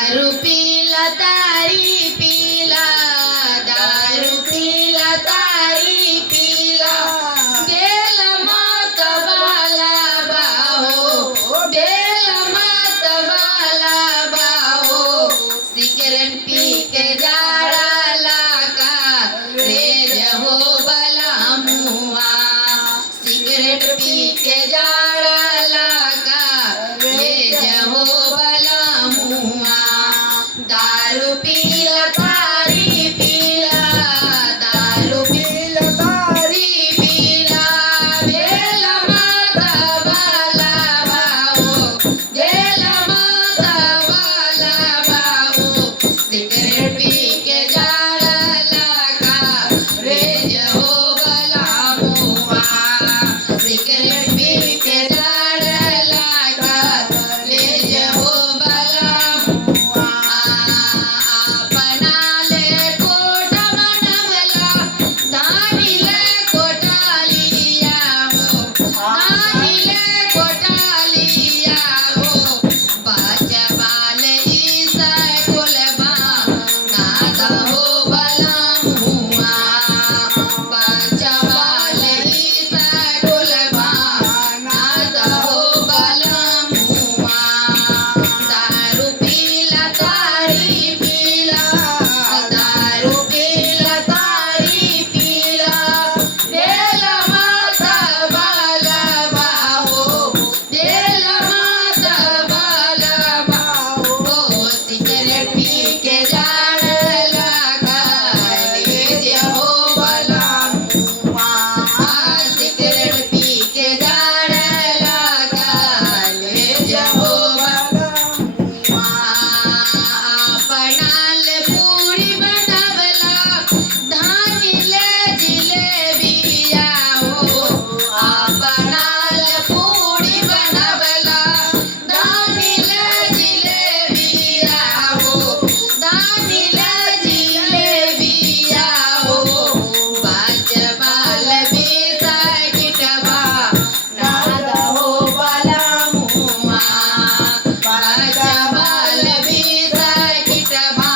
दारू पीला तारी पीला, दारू पीला तारी पीला, गेल मत वाला बाहो, बेल मत वाला बाहो, सिगरेट पी के जाड़ा लागा रे जहो बला मुआ, सिगरेट पी के जाड़ा लागा रे जहो बला मुआ, दारू पीला तारी पीला, दारू पीला तारी पीला, बेल मत वाला बाहो, बेल मत वाला बाहो, सिगरेट पी के जाड़ा लागा रे जहो बला मुआ, सिगरेट पी के जाड़ा लागा रे जहो बला मुआ, आपणाले कोट मनवला, दानिले कोटालिया हो, दानिले कोटालिया हो, बाजवाल ईसा कुलबा नादा हो बला मुआ, बाजवाल ईसा कुलबा नादा हो बला मुआ, दारू पीला तारी पीला, दारू पीला तारी पीला, बेल मत वाला बाहो, बेल मत वाला बाहो, सिगरेट पी के जाड़ लागा रे जहो बला मुआ, सिगरेट पी के जाड़ लागा रे जहो बला मुआ, आपणाल पुरी बनवला, धानिले जिलेबिया हो, आपणाल पुरी बनवला, धानिले जिलेबिया हो, धानिले जिलेबिया हो, बाजवाल बिस्किटवा नादा हो बला मुआ, बाजवाल बिस्किटवा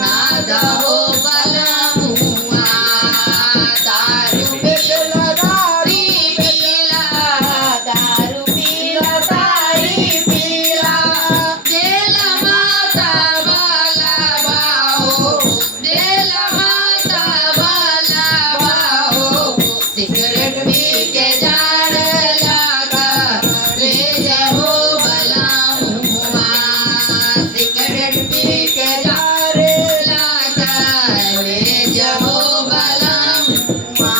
नादा हो बला मुआ, दारू पीला तारी पीला, दारू पीला तारी पीला, बेल मत वाला बाहो, बेल मत वाला बाहो, सिगरेट पी के जाड़ लागा रे जहो बला मुआ, सिगरेट पी के जाड़ लागा रे जहो बला मुआ,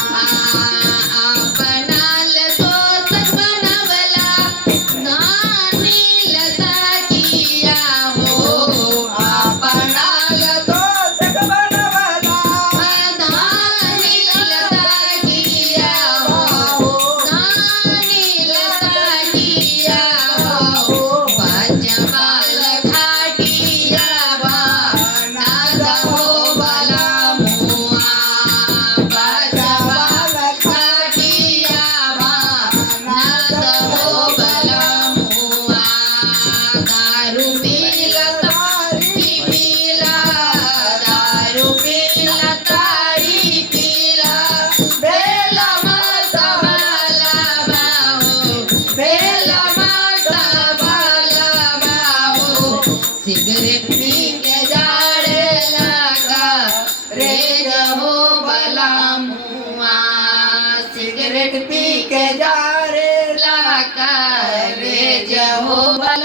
आपणाल तोसक बनवला, धानिल ताकिया हो, आपणाल तोसक बनवला, धानिल ताकिया हो, धानिल ताकिया हो, बाजवाल खाटिया बा नादा हो बला मुआ, बाजवाल खाटिया बा नादा हो बला मुआ, दारू पीला तारी पीला, दारू पीला तारी पीला, बेल मत वाला बाहो, बेल मत वाला बाहो, सिगरेट पी के जाड़ लागा रे जहो बला मुआ, सिगरेट पी के जाड़ लागा रे जहो बला